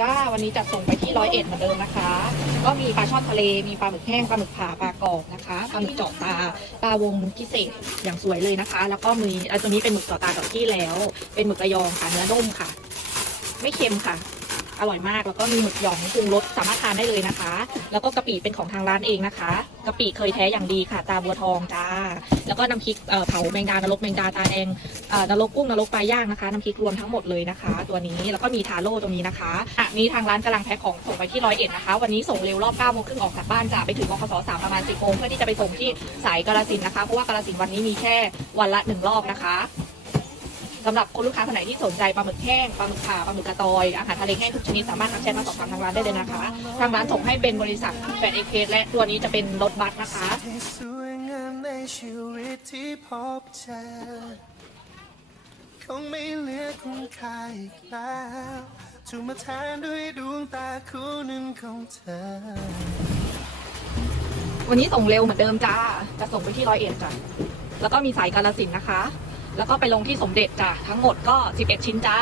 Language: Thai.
จ้าวันนี้จัดส่งไปที่ร้อยเอ็ดเหมือนเดิมนะคะ ก็มีปลาช่อนทะเล มีปลาหมึกแห้ง ปลาหมึกผ่า ปลากรอบนะคะ ปลาหมึกเจาะตา ปลาวงพิเศษอย่างสวยเลยนะคะ แล้วก็มีอันตัวนี้เป็นหมึกเจาะตากับที่แล้ว เป็นหมึกระยองค่ะ เนื้อนุ่มค่ะ ไม่เค็มค่ะ อร่อยมาก แล้วก็มีหมึกหยองปรุงรสสามารถทานได้เลยนะคะ แล้วก็กะปิเป็นของทางร้านเองนะคะกะปิเคยแท้อย่างดีค่ะ ตาบัวทองจ้า แล้วก็น้ำพริกเผาแมงดานรกแมงดาตาแดงนรกกุ้งนรกปลาย่างนะคะน้ำพริกรวมทั้งหมดเลยนะคะ ตัวนี้แล้วก็มีทาโร่ตรงนี้นะคะอะนี้ทางร้านกำลังแพ็คของส่งไปที่ร้อยเอ็ดนะคะ วันนี้ส่งเร็วรอบ9โมงครึ่งออกจากบ้านจะไปถึงบคสสามประมาณ10โมงเพื่อที่จะไปส่งที่สายกาลสินนะคะเพราะว่ากาลสินวันนี้มีแค่วันละหนึ่งรอบนะคะ สำหรับคนลูกค้าคนไหนที่สนใจปลาหมึกแห้งปลาหมึกผ่าปลาหมึกกระตอยอาหารทะเลแห้งทุกชนิดสามารถทักแชทมาสอบถามทางร้านได้เลยนะคะ ทางร้านส่งให้เป็นบริษัทแฟนเอเคและตัวนี้จะเป็นรถบัสนะคะที่สวยงามในชีวิตที่พบเจอคงไม่เหลือคุณค่าอีกแล้วถูกมาแทนด้วยดวงตาคู่หนึ่งของเธอ วันนี้ส่งเร็วเหมือนเดิมจ้า จะส่งไปที่ร้อยเอ็ดจ้ะแล้วก็มีสายกาลสินธุ์นะคะ แล้วก็ไปลงที่สมเด็จจ้ะทั้งหมดก็ 11 ชิ้นจ้า